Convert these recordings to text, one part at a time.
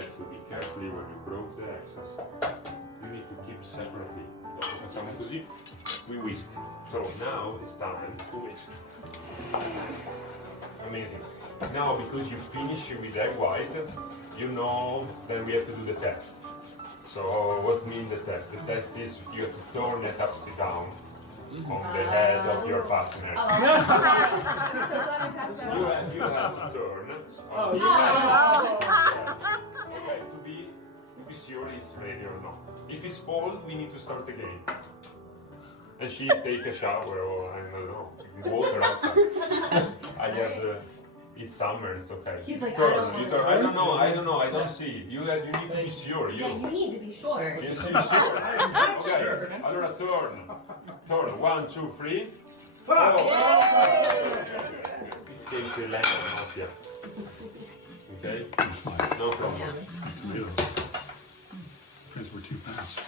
have to be carefully when you broke the excess. You need to keep separately. Dopo facciamo così, we whisk. So now it's time to whisk. Amazing. Now because you finish with egg white, you know that we have to do the test. So what means the test? The test is you have to turn it upside down on the head of your partner. You have to turn. Okay, to be sure it's ready or not. If it's cold, we need to start again. And she take a shower or I don't know, water outside. I have it's summer, it's okay. He's like, turn, I don't know. I don't know, I don't see. You need to be sure. Yeah, you need to be sure. You need to be sure. Okay, allora turn. 1, 2, 3. Oh! This case is lemon, not yet. Okay? No problem. Because we're too fast.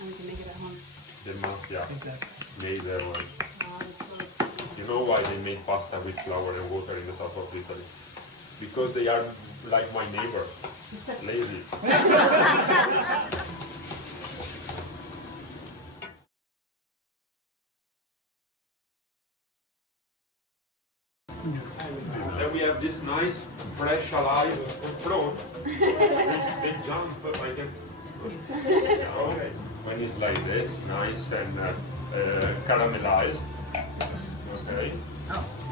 And we can make it at home. The mafia Exactly. made their way. You know why they make pasta with flour and water in the south of Italy? Because they are like my neighbor, lazy. And we have this nice, fresh, alive prawn. They jump like a... Okay. When it's like this, nice and caramelized. Okay.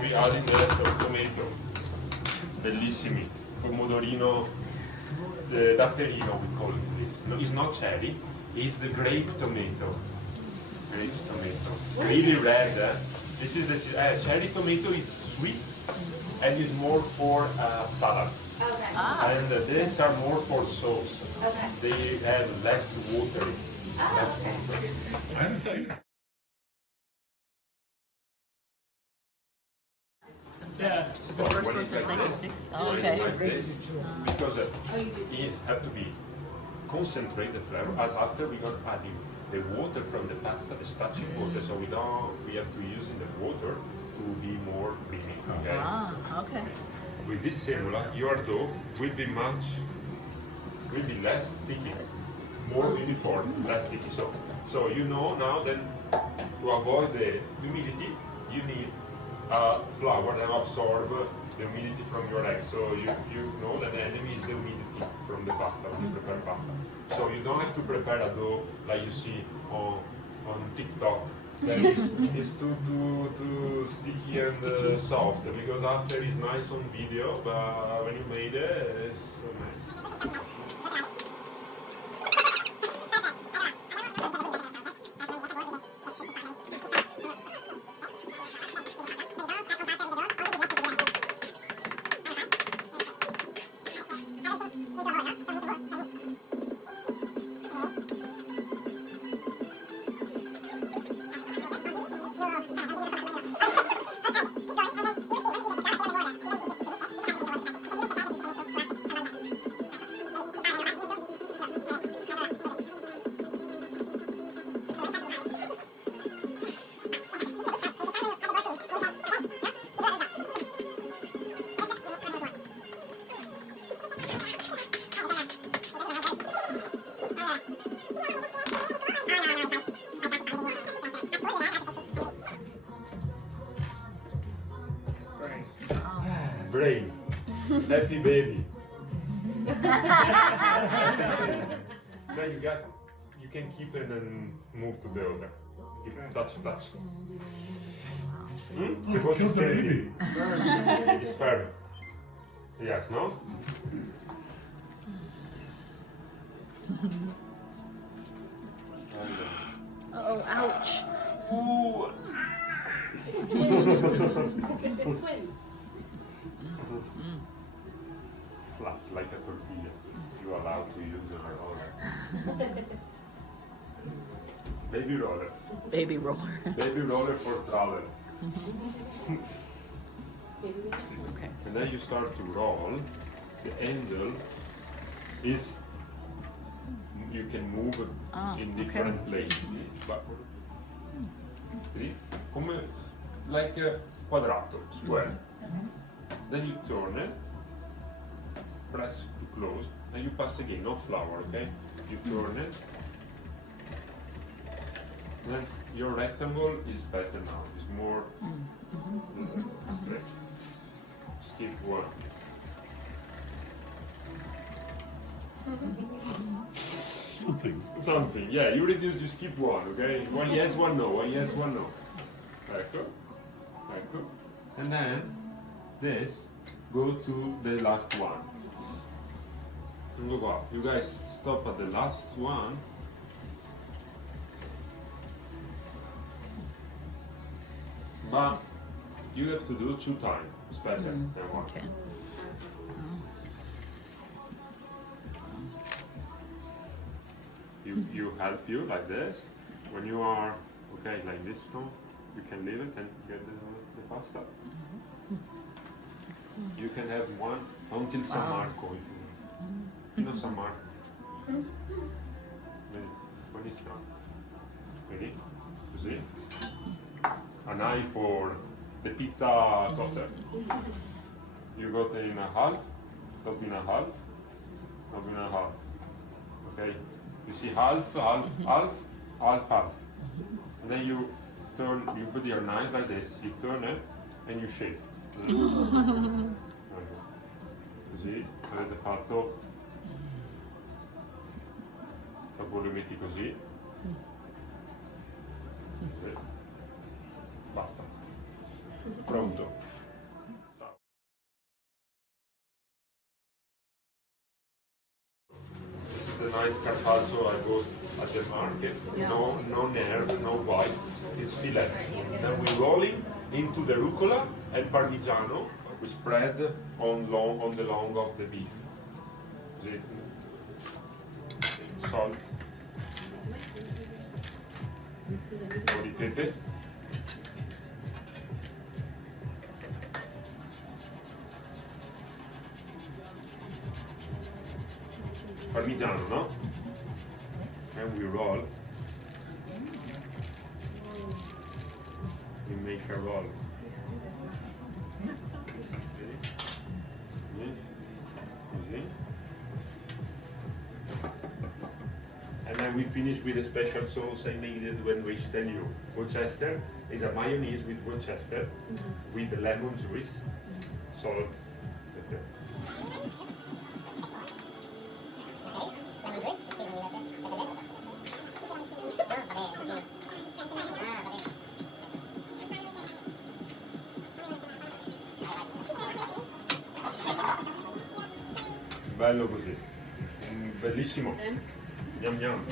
We add in the tomato. Bellissimi. Pomodorino, the datterino we call it this. No, it's not cherry, it's the grape tomato. Grape tomato. Really red. This is the cherry tomato is sweet and is more for salad. Okay. And these are more for sauce. Okay. They have less water. Oh, okay. I haven't seen it. Yeah. So The first when one's it's the like same. this, Oh, when okay. it's like this, because Oh, you do too. these have to be concentrate the flavor. As after we got adding the water from the pasta, the starchy water, so we have to use in the water to be more creamy. Okay. Ah, okay. With this semola, your dough will be less sticky, more uniform, less sticky. So you know now then to avoid the humidity, you need flour that absorb the humidity from your eggs. So you know that the enemy is the humidity from the pasta when you prepare pasta. So you don't have to prepare a dough like you see on TikTok. That is too sticky and soft, because after it's nice on video, but when you made it, it's so nice. Brain. Happy baby. Then you can keep it and move to the other. Touch. Oh, kill the baby. It's fair. Yes, no? Oh, ouch. Ooh. Twins. Flat like a tortilla. You're allowed to use a roller. Baby roller. Baby roller. Baby roller for travel. Okay. And then you start to roll. The handle is you can move in different places. But see? Come like a quadrato, square. Then you turn it press to close, and you pass again, no flour, okay? You turn it. Then your rectangle is better now, it's more straight. Skip one. Something, yeah, you reduce, you skip one, okay? One yes, one no, one yes, one no. Ecco, ecco. And then this, go to the last one. Look up, you guys stop at the last one. But you have to do 2 times, it's better than one. Okay. You help you like this. When you are okay like this, no, you can leave it and get the pasta. You can have one until San Marco if you want. You know San Marco? Vedi, buonissimo. Vedi? Così. A knife for the pizza cutter. You got it in a half, not in a half, not in a half. Okay? You see half, half, half, half, half. And then you turn, you put your knife like this, you turn it and you shake. Così, avete fatto, dopo lo metti così. Così. Basta. Pronto. The nice carpaccio I bought at the market. No nerve, no white. It's fillet. Then we roll it into the rucola and parmigiano. We spread on the long of the beef. Salt. Po' di pepe. Parmigiano, no? And we roll. We make a roll. Così. And then we finish with a special sauce I needed when we tell you. Worcester is a mayonnaise with Worcester with lemon juice, salt. Bello così, bellissimo, gnam gnam.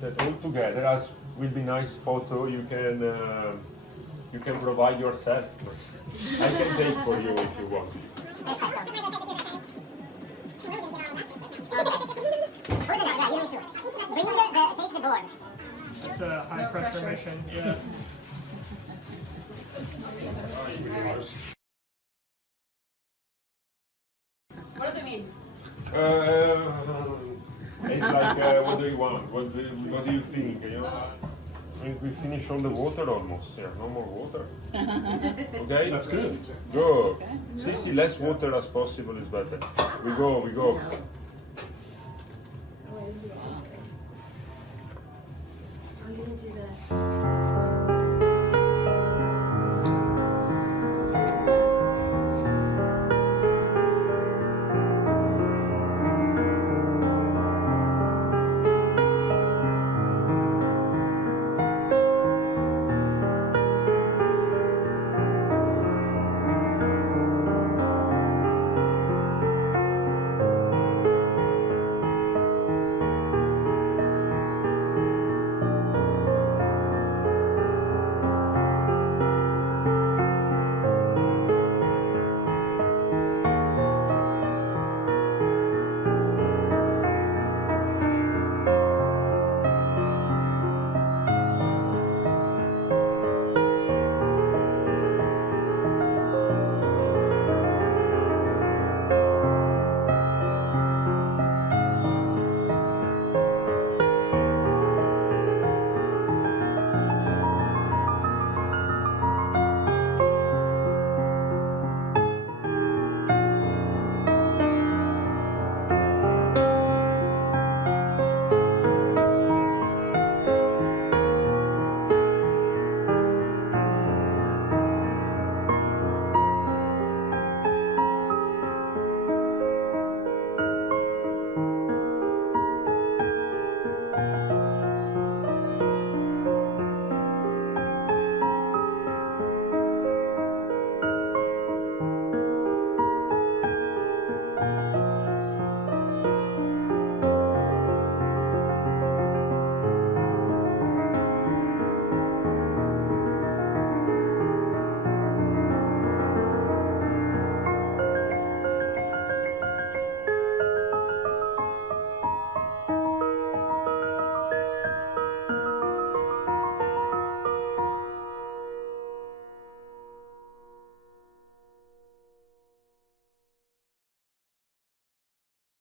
That all together, as will be nice photo, you can provide yourself. I can take for you if you want. Take the board. It's a high pressure mission, yeah. What does it mean? It's like, what do you want? What do you think? You know, I think we finish all the water almost. Yeah, no more water. Okay? That's good. Go. See, less water as possible is better. We go. Oh, you're gonna do the.